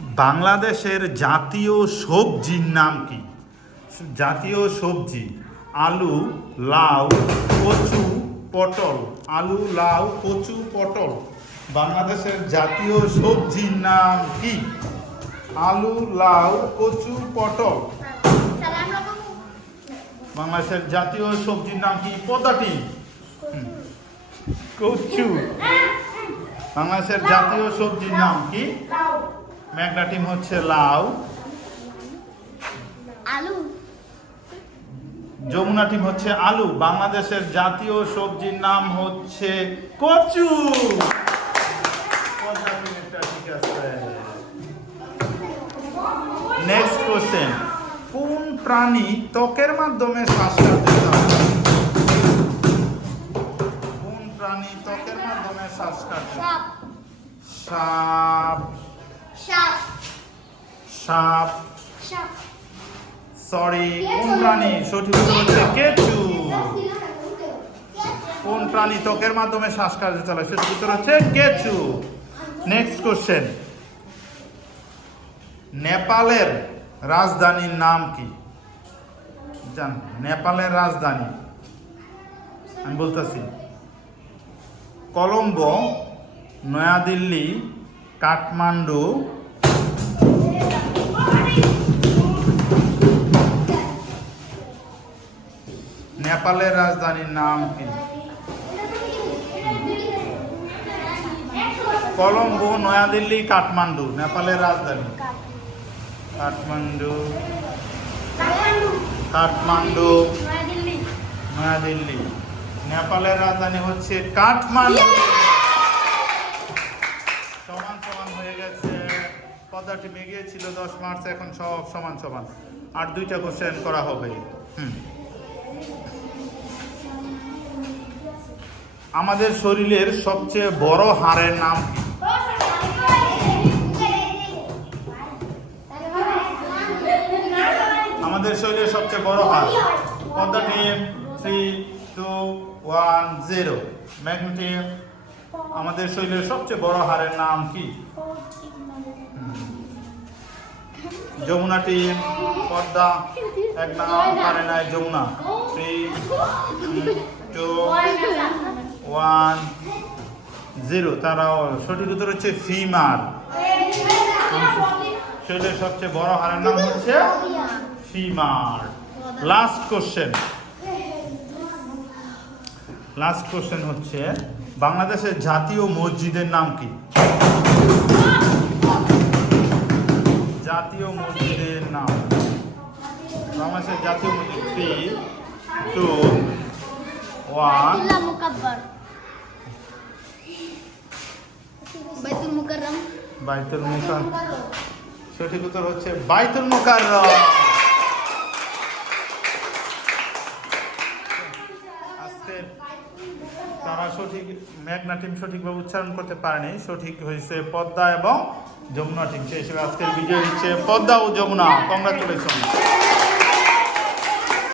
বাংলাদেশের জাতীয় সবজির নাম কি? জাতীয় সবজি, আলু, লাউ, কচু, পটল। আলু, লাউ, কচু, পটল। বাংলাদেশের জাতীয় সবজির নাম কি? আলু, লাউ, কচু, পটল। বাংলাদেশের জাতীয় সবজির নাম কি? পদাটি। কচু। বাংলাদেশের জাতীয় সবজির নাম কি? মেঘনা টিম হচ্ছে লাউ। আলু। যমুনা টিম হচ্ছে আলু। বাংলাদেশের জাতীয় সবজির নাম হচ্ছে কচু। নেক্সট কোশ্চেন কোন প্রাণী ত্বকের মাধ্যমে চালায় কোন প্রাণী ত্বকের মাধ্যমে শ্বাসকার্য সাপ। সাপ। সাপ। সরি কোন প্রাণী? সঠিক উত্তর হচ্ছে কেচু। কোন প্রাণী ত্বকের মাধ্যমে শ্বাসকার্য চালায়? সঠিক উত্তর হচ্ছে কেচু। নেক্সট কোশ্চেন নেপালের রাজধানীর নাম কি? জান নেপালের রাজধানী। আমি বলতেছি। কলম্বো নয়াদিল্লি কাঠমান্ডু নেপালের রাজধানীর নাম কি? কলম্বো, নয়াদিল্লি, কাঠমান্ডু, নেপালের রাজধানী। কাঠমান্ডু। কাঠমান্ডু। নয়াদিল্লি। নেপালের রাজধানী হচ্ছে কাঠমান্ডু। পদ্মা টিম ছিল, দশ মার্চ এখন সব সমান সমান। আর দুইটা কোশ্চেন করা হবে। আমাদের শরীরের সবচেয়ে বড় হাড়ের নাম আমাদের শরীরের সবচেয়ে বড় হাড় Padma three two one zero magnetic আমাদের শরীরের সবচেয়ে বড় হাড়ের নাম কি? যমুনা টিম, পদ্মা, এক নাম নাই Jamuna. Three two one zero তারাও সঠিক উত্তর হচ্ছে ফিমার। শরীরের সবচেয়ে বড় হারের নাম হচ্ছে femur. Last question last question হচ্ছে, বাংলাদেশের জাতীয় মসজিদের নাম কি? জাতীয় মসজিদের নাম। বাংলাদেশের জাতীয় মসজিদ থ্রি টু ওয়ান। বাইতুল মুকাররম। বাইতুল সঠিক উত্তর হচ্ছে বাইতুল মুকাররম। তারা সঠিক মেঘনা টিম সঠিকভাবে উচ্চারণ করতে পারেনি। সঠিক হয়েছে পদ্মা এবং যমুনা সেই হিসেবে আজকের বিজয় হচ্ছে পদ্মা ও যমুনা। কংগ্রাচুলেশন